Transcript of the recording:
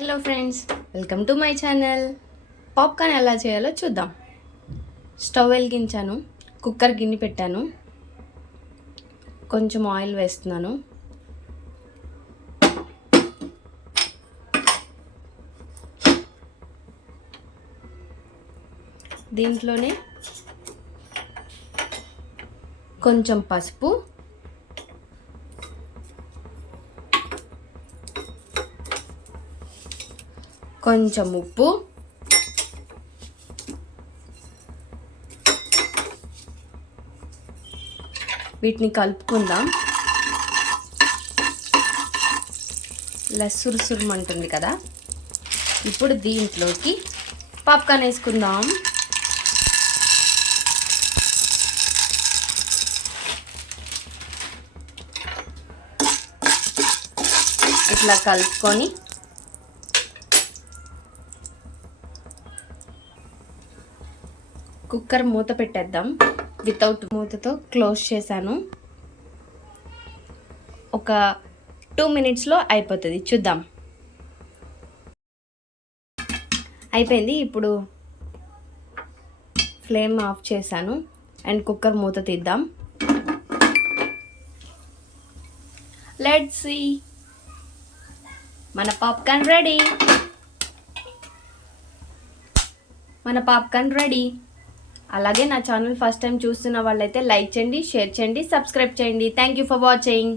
Hello friends welcome to my channel popcorn ఎలా చేయాలో చూద్దాం. స్టవ్ వెలిగించాను. కుక్కర్ గిన్నె పెట్టాను. కొంచెం ఆయిల్ వేస్తున్నాను. దీంట్లోనే కొంచెం పసుపు కొంచెం ఉప్పు. వీటిని కలుపుకుందాం. ఇలా సురుసురుమంటుంది కదా. ఇప్పుడు దీంట్లోకి పాప్కార్న్ వేసుకుందాం. ఇట్లా కలుపుకొని కుక్కర్ మూత పెట్టేద్దాం. వితౌట్ మూతతో క్లోజ్ చేశాను. ఒక టూ మినిట్స్లో అయిపోతుంది. చూద్దాం. అయిపోయింది. ఇప్పుడు ఫ్లేమ్ ఆఫ్ చేశాను. అండ్ కుక్కర్ మూత తీద్దాం. లెట్ సి మన పాప్కార్న్ రెడీ మన పాప్కార్న్ రెడీ అలాగే నా ఛానల్ ఫస్ట్ టైం చూస్తున్న వాళ్ళైతే లైక్ చేయండి షేర్ చేయండి సబ్స్క్రైబ్ చేయండి. Thank you for watching